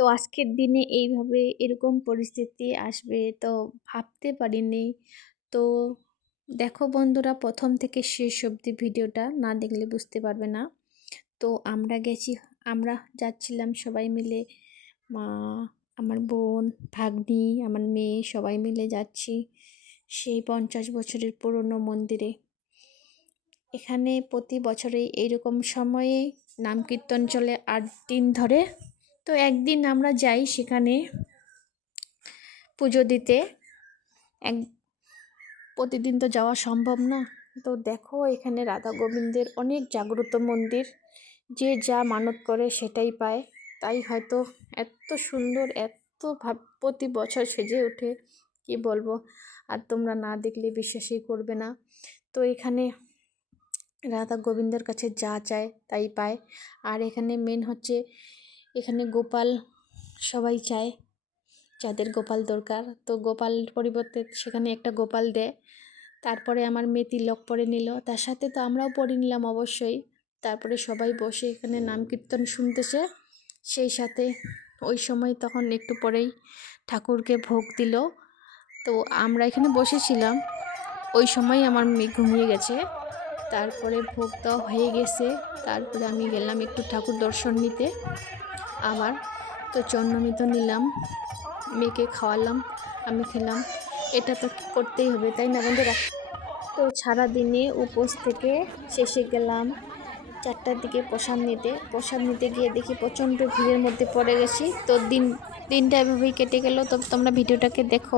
তো আজকের দিনে এইভাবে এরকম পরিস্থিতি আসবে তো ভাবতে পারিনি। তো দেখো বন্ধুরা, প্রথম থেকে শেষ অবধি ভিডিওটা না দেখলে বুঝতে পারবে না। তো আমরা যাচ্ছিলাম সবাই মিলে, মা, আমার বোন, ভাগ্নি, আমার মেয়ে সবাই মিলে যাচ্ছি সেই 50 বছরের পুরনো মন্দিরে। এখানে প্রতি বছরেই এইরকম সময়ে নাম কীর্তন চলে 8 দিন ধরে। তো একদিন আমরা যাই সেখানে পুজো দিতে। এক প্রতিদিন তো যাওয়া সম্ভব না। তো দেখো, এখানে রাধা গোবিন্দের অনেক জাগ্রত মন্দির, যে যা মানত করে সেটাই পায়। তাই হয়তো এত সুন্দর, প্রতি বছর সেজে ওঠে, কি বলবো। আর তোমরা না দেখলে বিশ্বাসই করবে না। তো এখানে রাধা গোবিন্দের কাছে যা চায় তাই পায়। আর এখানে মেন হচ্ছে, এখানে গোপাল সবাই চায়, যাদের গোপাল দরকার। তো গোপাল পরিবর্তে সেখানে একটা গোপাল দেয়। তারপরে আমার মেয়ে তিলক পরে নিল, তার সাথে তো আমরাও পরে নিলাম অবশ্যই। তারপরে সবাই বসে এখানে নাম কীর্তন শুনতেছে। সেই সাথে ওই সময় তখন একটু পরেই ঠাকুরকে ভোগ দিল। তো আমরা এখানে বসেছিলাম, ওই সময় আমার মেয়ে ঘুমিয়ে গেছে। তারপরে ভোগ দেওয়া হয়ে গেছে, তারপরে আমি গেলাম একটু ঠাকুর দর্শন নিতে আবার। তো চন্নমিত নিলাম, মেয়েকে খাওয়ালাম, আমি খেলাম। এটা তো করতেই হবে, তাই না বন্ধুরা? তো সারাদিনে উপোস থেকে শেষে গেলাম 4টার দিকে প্রসাদ নিতে গিয়ে দেখি প্রচণ্ড ভিড়ের মধ্যে পড়ে গেছি। তো দিনটা এভাবেই কেটে গেল। তো তোমরা ভিডিওটাকে দেখো।